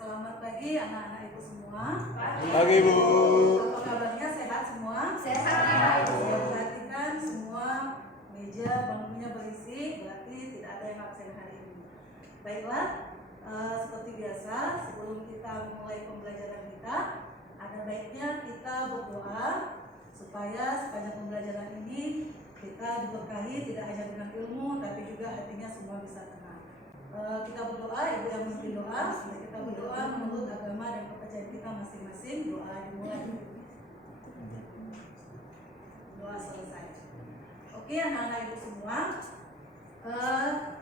Selamat pagi anak-anak ibu semua. Pagi Bu. Apa kabarnya? Sehat semua? Sehat. Saya perhatikan semua meja bangkunya berisi, berarti tidak ada yang absen hari ini. Baiklah, seperti biasa sebelum kita mulai pembelajaran kita, ada baiknya kita berdoa supaya sepanjang pembelajaran ini kita diberkahi tidak hanya dengan ilmu tapi juga hatinya semua bisa tenang. Kita berdoa, ibu yang memimpin doa, kita berdoa menurut agama dan kepercayaan kita masing-masing. Doa dimulai. Doa selesai. Oke anak-anak ibu semua,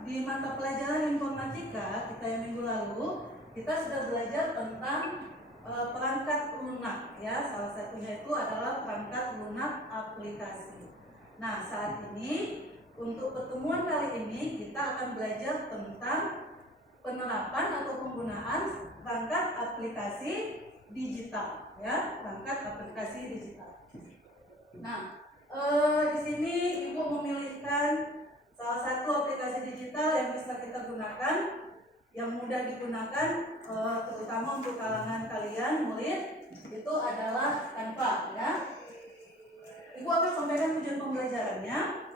di mata pelajaran informatika kita yang minggu lalu kita sudah belajar tentang perangkat lunak ya. Salah satunya itu adalah perangkat lunak aplikasi. Nah saat ini untuk pertemuan kali ini kita akan belajar tentang penerapan atau penggunaan perangkat aplikasi digital ya, perangkat aplikasi digital. Nah, di sini Ibu memilihkan salah satu aplikasi digital yang bisa kita gunakan, yang mudah digunakan terutama untuk kalangan kalian murid, itu adalah Canva ya. Ibu akan sampaikan tujuan pembelajarannya.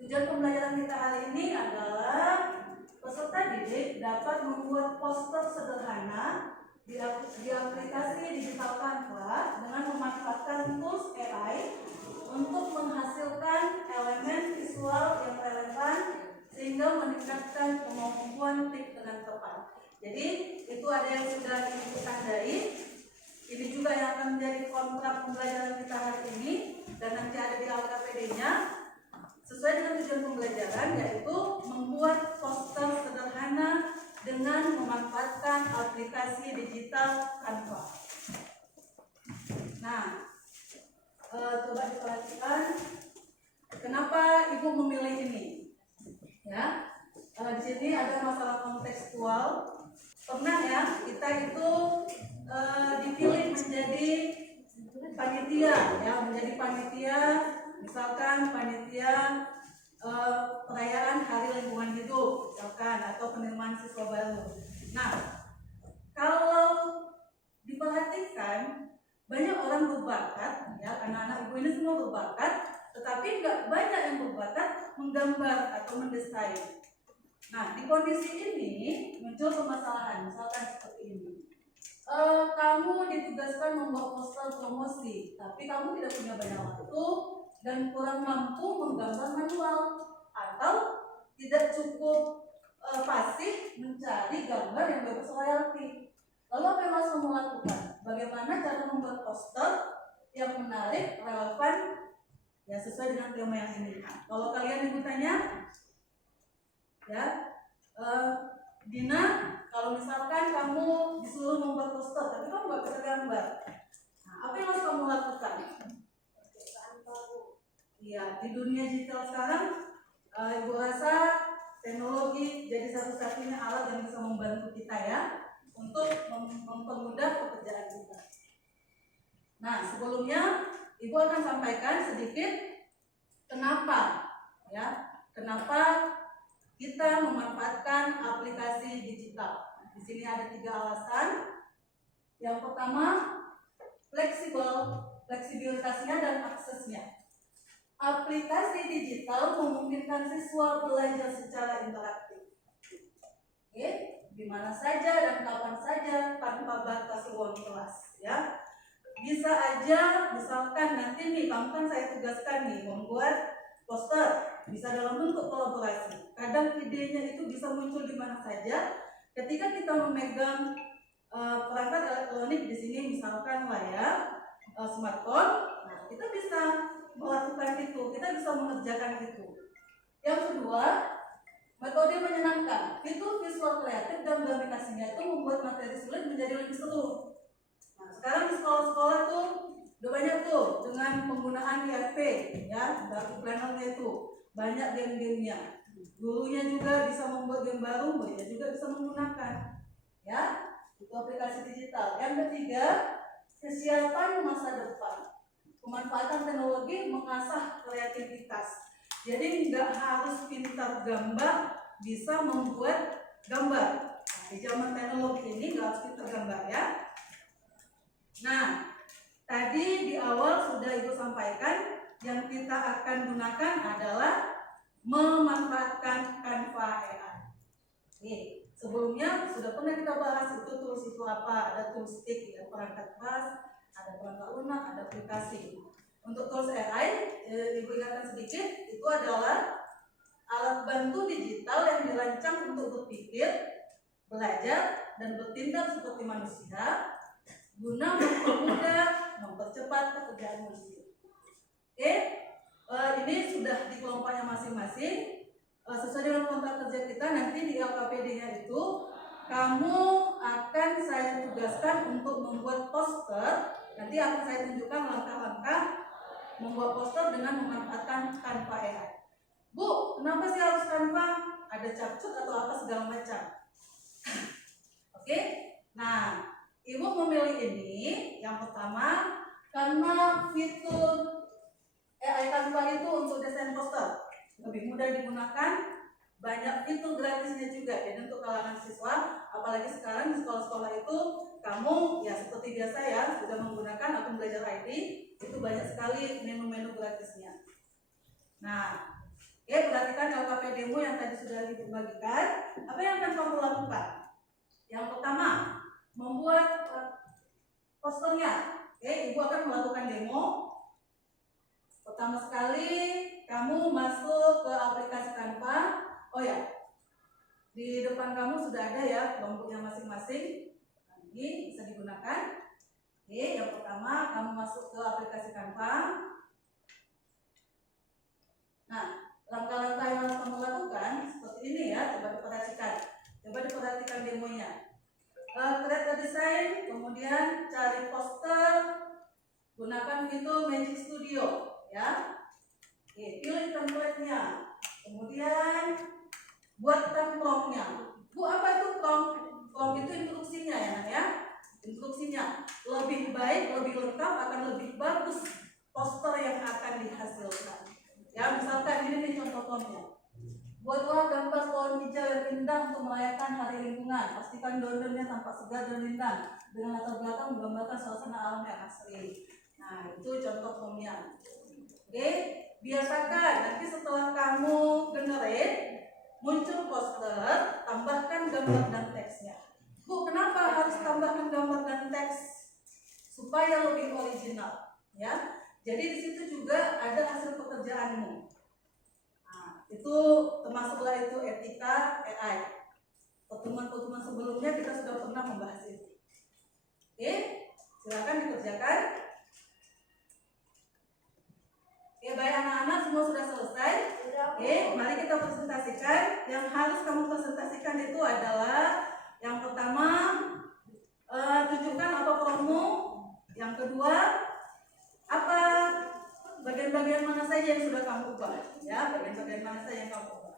Tujuan pembelajaran kita hari ini adalah peserta didik dapat membuat poster sederhana di aplikasi digital Canva dengan memanfaatkan tools AI untuk menghasilkan elemen visual yang relevan sehingga meningkatkan kemampuan tik dengan tepat. Jadi itu ada yang sudah Ibu tandai. Ini juga yang akan menjadi kontrak pembelajaran kita hari ini dan nanti ada di LKPD-nya. Sesuai dengan tujuan pembelajaran yaitu membuat poster sederhana dengan memanfaatkan aplikasi digital Canva. Nah, coba diperhatikan kenapa Ibu memilih ini. Ya, di sini ada masalah kontekstual. Pernah ya kita itu dipilih menjadi panitia, ya, menjadi panitia. Misalkan panitia perayaan Hari Lingkungan Hidup, misalkan, atau penerimaan siswa baru. Nah, kalau diperhatikan banyak orang berbakat, ya, anak-anak ibu ini semua berbakat, tetapi nggak banyak yang berbakat menggambar atau mendesain. Nah, di kondisi ini muncul permasalahan, misalkan seperti ini. Kamu ditugaskan membuat poster promosi, tapi kamu tidak punya banyak waktu dan kurang mampu menggambar manual atau tidak cukup fasih mencari gambar yang bagus royalti. Lalu apa yang harus kamu lakukan? Bagaimana cara membuat poster yang menarik, relevan, ya sesuai dengan tema yang ini. Kalau kalian ibu tanya, ya, Dina, kalau misalkan kamu disuruh membuat poster, tapi kamu nggak bisa gambar, nah, apa yang harus kamu lakukan? Iya, di dunia digital sekarang, Ibu rasa teknologi jadi satu-satunya alat yang bisa membantu kita ya untuk mempermudah pekerjaan kita. Nah, sebelumnya Ibu akan sampaikan sedikit kenapa kita memanfaatkan aplikasi digital. Di sini ada 3 alasan. Yang pertama, fleksibilitasnya dan aksesnya. Aplikasi digital memungkinkan siswa belajar secara interaktif. Oke, di mana saja dan kapan saja tanpa batas ruang kelas ya. Bisa aja misalkan nanti nih kamu kan saya tugaskan nih membuat poster, bisa dalam bentuk kolaborasi. Kadang idenya itu bisa muncul di mana saja ketika kita memegang perangkat elektronik di sini misalkan layar smartphone. Nah, kita bisa melakukan itu, kita bisa mengerjakan itu. Yang kedua, metode menyenangkan. Fitur visual kreatif dan gamifikasinya itu membuat materi sulit menjadi lebih seru. Nah, sekarang di sekolah-sekolah tuh udah banyak tuh dengan penggunaan IFP ya, graphic planner-nya itu banyak game-gamenya. Gurunya juga bisa membuat game baru, muridnya juga bisa menggunakan. Ya, itu aplikasi digital. Yang ketiga, kesiapan masa depan. Pemanfaatan teknologi mengasah kreativitas. Jadi nggak harus pintar gambar bisa membuat gambar. Nah, di zaman teknologi ini nggak harus kita gambar ya. Nah, tadi di awal sudah Ibu sampaikan yang kita akan gunakan adalah memanfaatkan Canva AI. Nih, sebelumnya sudah pernah kita bahas tools itu apa, ada tools stick, ya, perangkat keras, ada perangkat lunak, ada aplikasi. Untuk tools AI, Ibu ingatkan sedikit, itu adalah alat bantu digital yang dirancang untuk berpikir, belajar, dan bertindak seperti manusia guna mempermudah, mempercepat pekerjaan manusia. Oke, ini sudah di kelompoknya masing-masing. Sesuai dengan kontrak kerja kita, nanti di LKPD-nya itu kamu akan saya tugaskan untuk membuat poster. Nanti akan saya tunjukkan langkah-langkah membuat poster dengan memanfaatkan Canva AI. Bu, kenapa sih harus Canva? Ada capcut atau apa segala macam. Oke, nah Ibu memilih ini yang pertama karena fitur AI Canva itu untuk desain poster lebih mudah digunakan, banyak fitur gratisnya juga. Jadi untuk kalangan siswa, apalagi sekarang di sekolah-sekolah itu kamu ya seperti biasa ya sudah menggunakan akun belajar ID, itu banyak sekali menu-menu gratisnya. Nah, perhatikan LKPD-mu yang tadi sudah Ibu bagikan. Apa yang akan kamu lakukan? Yang pertama, membuat posternya. Ibu akan melakukan demo. Pertama sekali, kamu masuk ke aplikasi Canva. Oh ya, di depan kamu sudah ada ya kelompoknya masing-masing. Ini bisa digunakan. Yang pertama, kamu masuk ke aplikasi Canva. Nah, langkah-langkah yang harus kamu lakukan seperti ini ya. Coba diperhatikan demonya. Create a design, kemudian cari poster, gunakan fitur Magic Studio ya. Pilih template-nya, kemudian buat prompt-nya. Bu, apa itu prompt? Prompt itu instruksinya ya, Nak ya. Instruksinya lebih baik, lebih lengkap, akan lebih bagus poster yang akan dihasilkan. Ya, misalkan ini nih contoh-contohnya. Buatlah gambar pohon hijau yang indah untuk merayakan hari lingkungan. Pastikan daun-daunnya tampak segar dan rindang dengan latar belakang menggambarkan suasana alam yang asri. Nah, itu contoh prompt-nya. Oke, biasakan nanti setelah kamu generate muncul poster, tambahkan gambar dan teksnya. Bu, kenapa harus tambahkan gambar dan teks? Supaya lebih original, ya. Jadi di situ juga ada hasil pekerjaanmu. Nah, itu termasuklah itu etika AI. Pertemuan-pertemuan sebelumnya kita sudah pernah membahas itu. Oke, silakan dikerjakan. Baik anak-anak, semua sudah selesai. Mari kita presentasikan. Yang harus kamu presentasikan itu adalah yang pertama, tunjukkan apa promo. Yang kedua, apa bagian-bagian mana saja yang sudah kamu ubah, ya, bagian-bagian mana saja yang kamu ubah.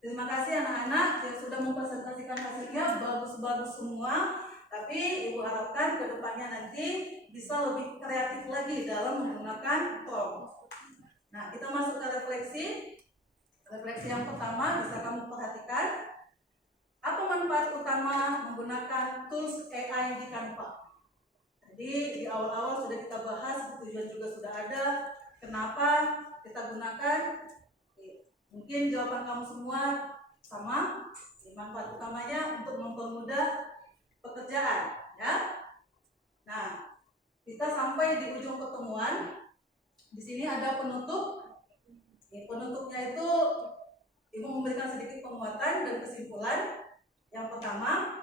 Terima kasih anak-anak yang sudah mempresentasikan hasilnya, bagus-bagus semua. Tapi Ibu harapkan ke depannya nanti bisa lebih kreatif lagi dalam menggunakan prompt. Nah, kita masuk ke refleksi. Refleksi yang pertama bisa kamu perhatikan. Apa manfaat utama menggunakan tools AI di Canva? Jadi di awal-awal sudah kita bahas, tujuan juga sudah ada. Kenapa kita gunakan? Mungkin jawaban kamu semua sama. Manfaat utamanya untuk mempermudah pekerjaan, ya. Nah, kita sampai di ujung pertemuan. Di sini ada penutup. Penutupnya itu Ibu memberikan sedikit penguatan dan kesimpulan. Yang pertama,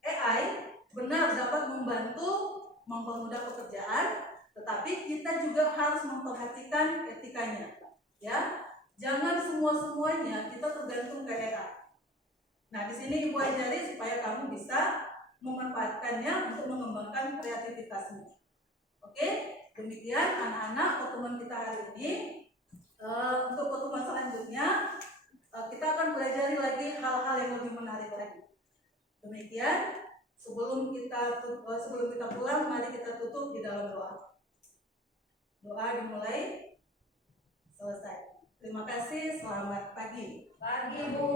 AI benar dapat membantu mempermudah pekerjaan, tetapi kita juga harus memperhatikan etikanya, ya. Jangan semua-semuanya kita tergantung ke AI. Nah, di sini Ibu ajari supaya kamu bisa memanfaatkannya untuk mengembangkan kreativitasmu. Oke, demikian anak-anak pertemuan kita hari ini. Untuk pertemuan selanjutnya kita akan belajar lagi hal-hal yang lebih menarik lagi. Demikian, sebelum kita pulang, mari kita tutup di dalam doa. Doa dimulai, selesai. Terima kasih, selamat pagi. Pagi Bu.